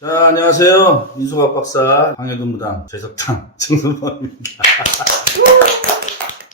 자, 안녕하세요. 민수학 박사, 방해동무당, 재석당, 정선범입니다.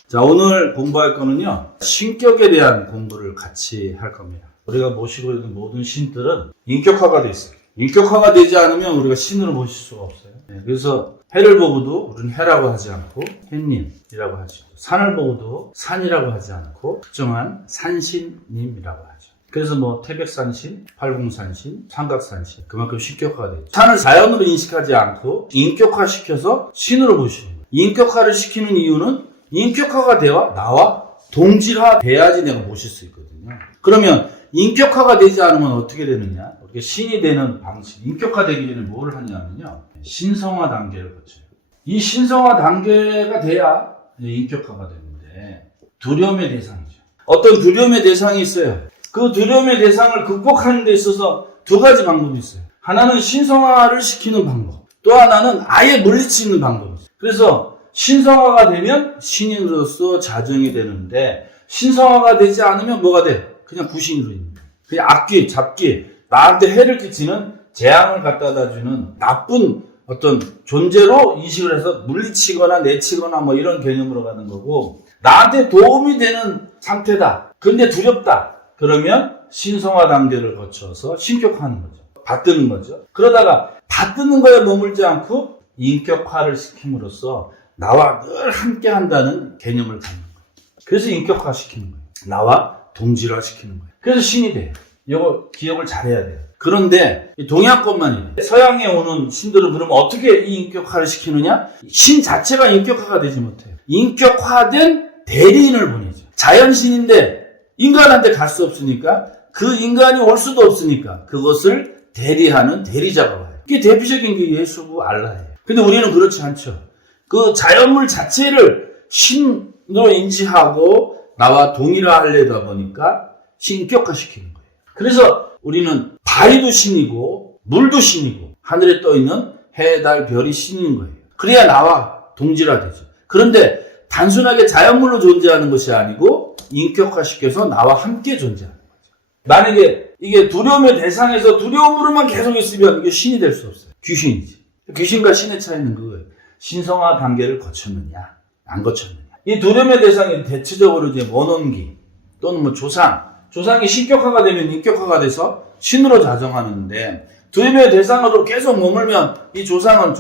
자, 오늘 공부할 거는요, 신격에 대한 공부를 같이 할 겁니다. 우리가 모시고 있는 모든 신들은 인격화가 되어 있어요. 인격화가 되지 않으면 우리가 신으로 모실 수가 없어요. 그래서 해를 보고도 우리는 해라고 하지 않고 햇님이라고 하죠. 산을 보고도 산이라고 하지 않고 특정한 산신님이라고 하죠. 그래서 태백산신, 팔공산신, 삼각산신 그만큼 신격화가 되죠. 산을 자연으로 인식하지 않고 인격화시켜서 신으로 보시는 거예요. 인격화를 시키는 이유는 인격화가 되어 나와 동질화돼야지 내가 모실 수 있거든요. 그러면 인격화가 되지 않으면 어떻게 되느냐? 우리가 신이 되는 방식, 인격화되기 전에 뭘 하냐면요, 신성화 단계를 거쳐요. 이 신성화 단계가 돼야 인격화가 되는데 두려움의 대상이죠. 어떤 두려움의 대상이 있어요. 그 두려움의 대상을 극복하는 데 있어서 두 가지 방법이 있어요. 하나는 신성화를 시키는 방법, 또 하나는 아예 물리치는 방법이 있어요. 그래서 신성화가 되면 신인으로서 자정이 되는데, 신성화가 되지 않으면 뭐가 돼? 그냥 구신으로 있는 거예요. 그냥 악귀, 잡귀, 나한테 해를 끼치는 재앙을 갖다다 주는 나쁜 어떤 존재로 인식을 해서 물리치거나 내치거나 이런 개념으로 가는 거고, 나한테 도움이 되는 상태다. 근데 두렵다. 그러면 신성화 단계를 거쳐서 신격화하는 거죠. 받드는 거죠. 그러다가 받드는 거에 머물지 않고 인격화를 시킴으로써 나와 늘 함께 한다는 개념을 갖는 거예요. 그래서 인격화 시키는 거예요. 나와 동질화 시키는 거예요. 그래서 신이 돼요. 이거 기억을 잘해야 돼요. 그런데 동양권만 이래. 서양에 오는 신들은 그러면 어떻게 이 인격화를 시키느냐? 신 자체가 인격화가 되지 못해요. 인격화된 대리인을 보내죠. 자연신인데 인간한테 갈 수 없으니까, 그 인간이 올 수도 없으니까 그것을 대리하는 대리자가 와요. 이게 대표적인 게 예수고 알라예요. 근데 우리는 그렇지 않죠. 그 자연물 자체를 신으로 인지하고 나와 동일화하려다 보니까 신격화시키는 거예요. 그래서 우리는 바위도 신이고 물도 신이고 하늘에 떠있는 해, 달, 별이 신인 거예요. 그래야 나와 동질화되죠. 그런데 단순하게 자연물로 존재하는 것이 아니고 인격화시켜서 나와 함께 존재하는 거죠. 만약에 이게 두려움의 대상에서 두려움으로만 계속 있으면 이게 신이 될 수 없어요. 귀신이지. 귀신과 신의 차이는 그거예요. 신성화 단계를 거쳤느냐, 안 거쳤느냐. 이 두려움의 대상이 대체적으로 이제 원혼기 또는 조상이 신격화가 되면 인격화가 돼서 신으로 자정하는데, 두려움의 대상으로 계속 머물면 이 조상은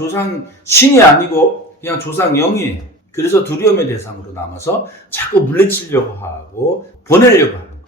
신이 아니고 그냥 조상영이에요. 그래서 두려움의 대상으로 남아서 자꾸 물리치려고 하고 보내려고 하는 거예요.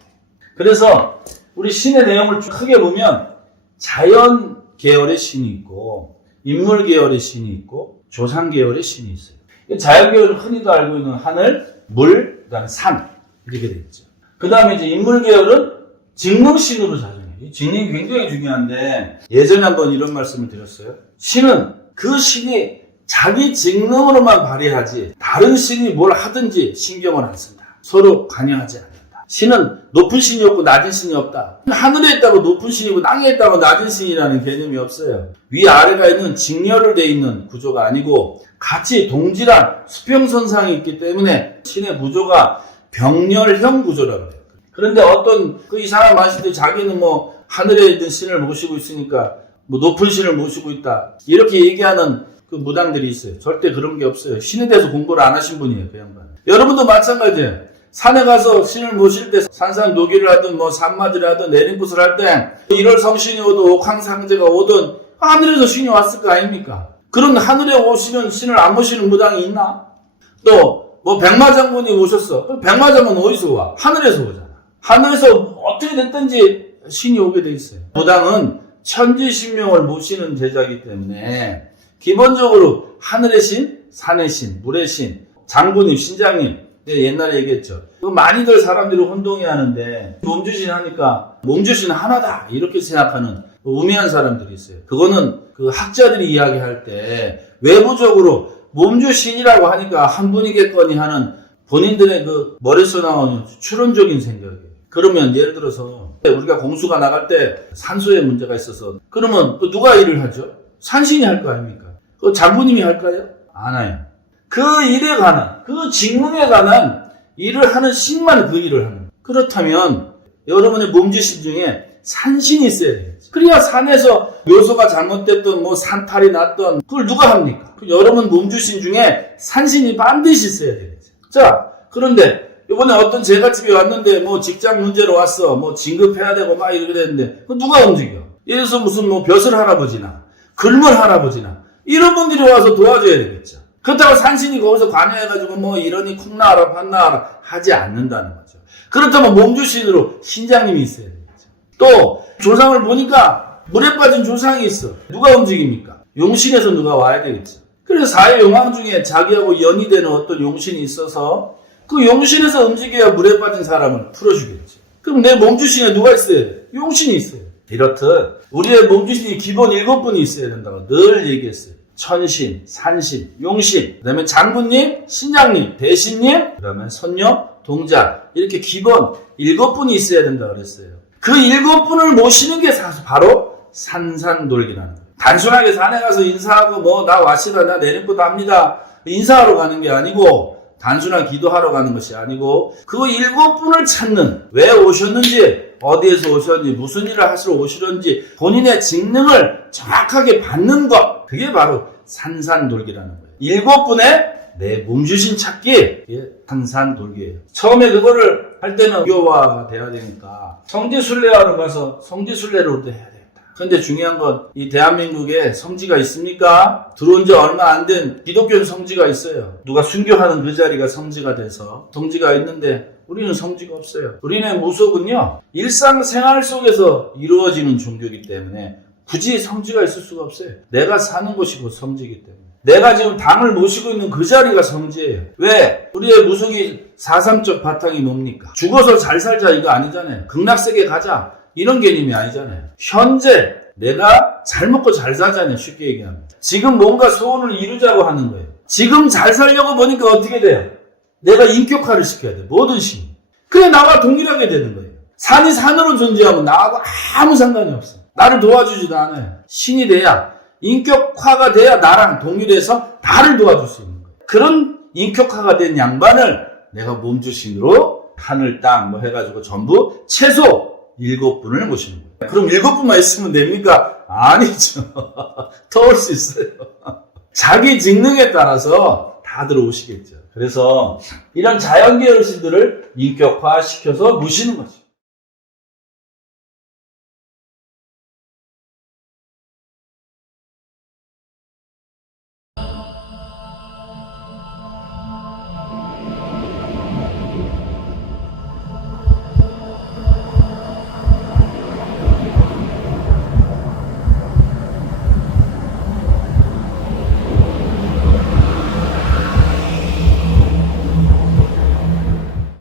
그래서 우리 신의 내용을 크게 보면 자연 계열의 신이 있고 인물 계열의 신이 있고 조상 계열의 신이 있어요. 자연 계열은 흔히도 알고 있는 하늘, 물, 그다음에 산 이렇게 되어 있죠. 그 다음에 이제 인물 계열은 직능신으로 자정해요. 이 직능이 굉장히 중요한데, 예전에 한번 이런 말씀을 드렸어요. 신은 그 신이 자기 직능으로만 발휘하지 다른 신이 뭘 하든지 신경을 안 쓴다. 서로 관여하지 않는다. 신은 높은 신이 없고 낮은 신이 없다. 하늘에 있다고 높은 신이고 땅에 있다고 낮은 신이라는 개념이 없어요. 위아래가 있는 직렬을 돼 있는 구조가 아니고 같이 동질한 수평선상이 있기 때문에 신의 구조가 병렬형 구조라고 해요. 그런데 어떤 그 이상한 마신들이 자기는 하늘에 있는 신을 모시고 있으니까 높은 신을 모시고 있다, 이렇게 얘기하는 그 무당들이 있어요. 절대 그런 게 없어요. 신에 대해서 공부를 안 하신 분이에요, 그 양반. 여러분도 마찬가지예요. 산에 가서 신을 모실 때 산산 노기를 하든 산마디를 하든 내림굿을 할 때 1월 성신이 오든 옥황상제가 오든 하늘에서 신이 왔을 거 아닙니까? 그럼 하늘에 오시는 신을 안 모시는 무당이 있나? 또 백마장군이 오셨어. 백마장은 어디서 와? 하늘에서 오잖아. 하늘에서 어떻게 됐든지 신이 오게 돼 있어요. 무당은 천지신명을 모시는 제자이기 때문에 기본적으로 하늘의 신, 산의 신, 물의 신, 장군님, 신장님, 옛날에 얘기했죠. 많이들 사람들이 혼동해 하는데 몸주신 하니까 몸주신 하나다 이렇게 생각하는 우매한 사람들이 있어요. 그거는 그 학자들이 이야기할 때 외부적으로 몸주신이라고 하니까 한 분이겠거니 하는 본인들의 그 머릿속에 나오는 추론적인 생각이에요. 그러면 예를 들어서 우리가 공수가 나갈 때 산소에 문제가 있어서 그러면 누가 일을 하죠? 산신이 할 거 아닙니까? 그 장군님이 할까요? 안 해요. 그 일에 관한, 그 직능에 관한 일을 하는 신만 그 일을 하는 거예요. 그렇다면 여러분의 몸주신 중에 산신이 있어야 되겠지. 그래야 산에서 묘소가 잘못됐던 뭐 산탈이 났던 그걸 누가 합니까? 여러분 몸주신 중에 산신이 반드시 있어야 되겠지. 자, 그런데 이번에 어떤 제갓집이 왔는데 뭐 직장 문제로 왔어. 뭐 진급해야 되고 막 이렇게 됐는데 그 누가 움직여? 예를 무슨 뭐 벼슬 할아버지나 글물 할아버지나 이런 분들이 와서 도와줘야 되겠죠. 그렇다고 산신이 거기서 관여해가지고 뭐 이러니 콩나와라 판나와라 하지 않는다는 거죠. 그렇다면 몸주신으로 신장님이 있어야 되겠죠. 또 조상을 보니까 물에 빠진 조상이 있어. 누가 움직입니까? 용신에서 누가 와야 되겠죠. 그래서 사회 용왕 중에 자기하고 연이 되는 어떤 용신이 있어서 그 용신에서 움직여야 물에 빠진 사람을 풀어주겠죠. 그럼 내 몸주신에 누가 있어야 돼? 용신이 있어야 돼. 이렇듯 우리의 몸주신이 기본 7분이 있어야 된다고 늘 얘기했어요. 천신, 산신, 용신, 그 다음에 장군님, 신장님, 대신님, 그 다음에 선녀, 동자 이렇게 기본 7분이 있어야 된다고 그랬어요. 그 7분을 모시는 게 바로 산산돌기라는 거예요. 단순하게 산에 가서 인사하고 뭐 나 와시다 나 내림부터 합니다 인사하러 가는 게 아니고 단순한 기도하러 가는 것이 아니고 그 7분을 찾는 왜 오셨는지 어디에서 오셨는지 무슨 일을 하시러 오시는지 본인의 직능을 정확하게 받는 것 그게 바로 산산돌기라는 거예요. 7분의 내 몸주신 찾기 이게 산산돌기예요. 처음에 그거를 할 때는 교화가 돼야 되니까 성지순례하러 가서 성지순례로도 해야 되겠다. 그런데 중요한 건 이 대한민국에 성지가 있습니까? 들어온 지 얼마 안 된 기독교 성지가 있어요. 누가 순교하는 그 자리가 성지가 돼서 성지가 있는데 우리는 성지가 없어요. 우리는 무속은요 일상생활 속에서 이루어지는 종교이기 때문에 굳이 성지가 있을 수가 없어요. 내가 사는 곳이 곧 성지이기 때문에 내가 지금 당을 모시고 있는 그 자리가 성지예요. 왜? 우리의 무속이 사상적 바탕이 뭡니까? 죽어서 잘 살자 이거 아니잖아요. 극락세계 가자 이런 개념이 아니잖아요. 현재 내가 잘 먹고 잘 사자냐 쉽게 얘기하면 지금 뭔가 소원을 이루자고 하는 거예요. 지금 잘 살려고 보니까 어떻게 돼요? 내가 인격화를 시켜야 돼. 모든 신. 그래 나와 동일하게 되는 거예요. 산이 산으로 존재하면 나하고 아무 상관이 없어. 나를 도와주지도 않아요. 신이 돼야 인격화가 돼야 나랑 동일해서 나를 도와줄 수 있는 거예요. 그런 인격화가 된 양반을 내가 몸주신으로 하늘 땅 뭐 해가지고 전부 최소 7분을 모시는 거예요. 그럼 7분만 있으면 됩니까? 아니죠. 더 올 수 있어요. 자기 직능에 따라서 다들 오시겠죠. 그래서 이런 자연계열신들을 인격화시켜서 모시는 거죠.